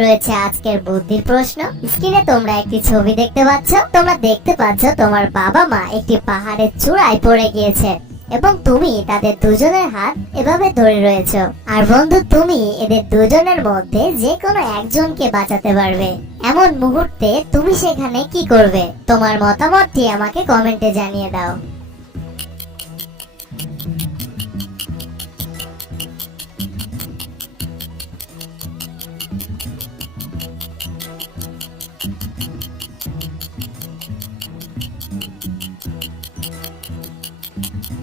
রয়েছে আজকের বুদ্ধির প্রশ্ন। স্ক্রিনে তোমরা একটি ছবি দেখতে পাচ্ছ। তোমরা দেখতে পাচ্ছ তোমার বাবা মা একটি পাহাড়ের চূড়ায় পড়ে গিয়েছে এবং তুমি তাদের দুজনের হাত এভাবে ধরে রয়েছো। আর বন্ধু, তুমি এদের দুজনের মধ্যে যে কোনো একজনকে বাঁচাতে পারবে। এমন মুহূর্তে তুমি সেখানে কি করবে? তোমার মতামতটি আমাকে কমেন্টে জানিয়ে দাও।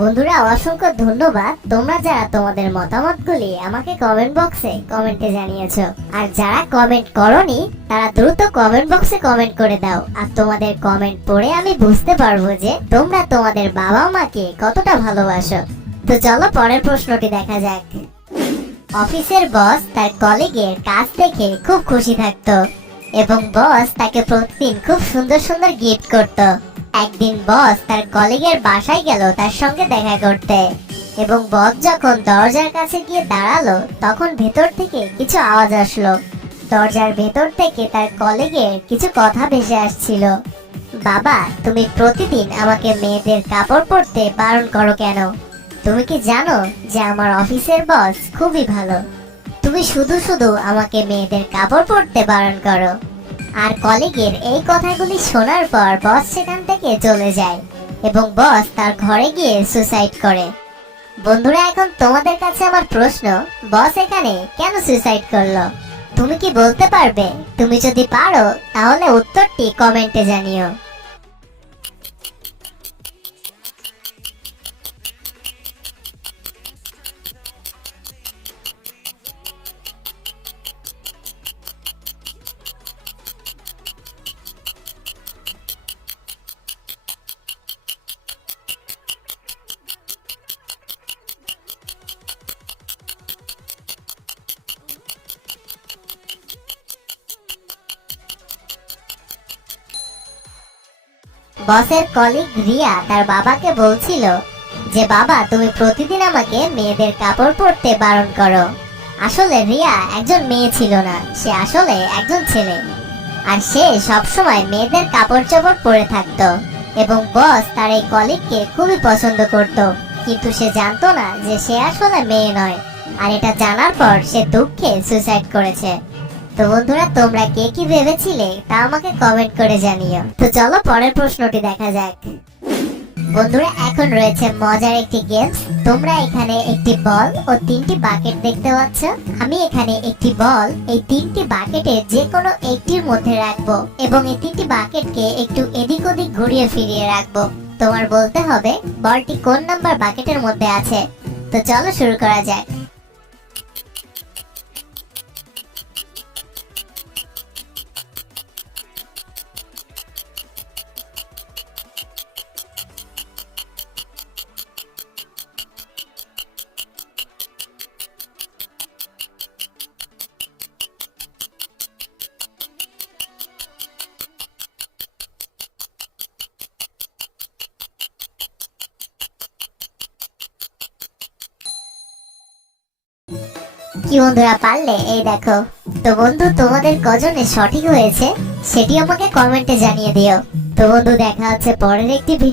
বন্ধুরা, অসংখ্য ধন্যবাদ। তোমরা যারা তোমাদের মতামতগুলি আমাকে কমেন্ট বক্সে কমেন্টে জানিয়েছো। আর যারা কমেন্ট করনি, তারা দ্রুত কমেন্ট বক্সে কমেন্ট করে দাও। আর তোমাদের কমেন্ট পড়ে আমি বুঝতে পারব যে তোমরা তোমাদের বাবা মাকে কতটা ভালোবাসো। তো চলো পরের প্রশ্নটি দেখা যাক। অফিসের বস তার কলিগের কাজ দেখে খুব খুশি থাকতো এবং বস তাকে প্রতিদিন খুব সুন্দর সুন্দর গিফট করতো। একদিন বস তার কলিগের বাসায় গেল তার সঙ্গে দেখা করতে। এবং বস যখন দরজার কাছে গিয়ে দাঁড়াল, তখন ভেতর থেকে কিছু আওয়াজ আসলো। দরজার ভেতর থেকে তার কলিগের কিছু কথা ভেসে আসছিল। বাবা, তুমি প্রতিদিন আমাকে মেয়েদের কাপড় পরতে বারণ করো কেন? তুমি কি জানো যে আমার অফিসের বস খুবই ভালো? তুমি শুধু শুধু আমাকে মেয়েদের কাপড় পরতে বারণ করো। আর কলিগের এই কথাগুলি শোনার পর বস সেখান থেকে চলে যায় এবং বস তার ঘরে গিয়ে সুসাইড করে। বন্ধুরা, এখন তোমাদের কাছে আমার প্রশ্ন, বস এখানে কেন সুসাইড করল? তুমি কি বলতে পারবে? তুমি যদি পারো, তাহলে উত্তরটি কমেন্টে জানিও। বসের কলিগ রিয়া তার বাবাকে বলছিল যে, বাবা, তুমি প্রতিদিন আমাকে মেয়েদের কাপড় পরতে বারণ করো। আসলে রিয়া একজন মেয়ে ছিল না, সে আসলে একজন ছেলে। আর সে সবসময় মেয়েদের কাপড় চোপড় পরে থাকতো এবং বস তার এই কলিগকে খুবই পছন্দ করত। কিন্তু সে জানতো না যে, সে আসলে মেয়ে নয়। আর এটা জানার পর সে দুঃখে সুইসাইড করেছে। তো বন্ধুরা, তোমরা কে কি ভেবেছিলে তা আমাকে কমেন্ট করে জানিও। তো চলো পরের প্রশ্নটি দেখা যাক। বন্ধুরা, এখন রয়েছে মজার একটি গেমস তোমরা এখানে একটি বল ও তিনটি বাকেট দেখতে পাচ্ছ। আমি এখানে একটি বল এই তিনটি বাকেটের যে কোনো একটির মধ্যে রাখব এবং এই তিনটি বাকেটকে একটু এদিক ওদিক ঘুরিয়ে ফিরিয়ে রাখব। তোমার বলতে হবে বলটি কোন নাম্বার বাকেটের মধ্যে আছে? তো চলো শুরু করা যাক। কি বন্ধুরা পারলে? এই দেখো। তো বন্ধু, তোমাদের কজনে সঠিক হয়েছে, সেটি আমাকে কমেন্টে জানিয়ে দিও। তো বন্ধু, দেখা হচ্ছে পরের একটি ভিডিও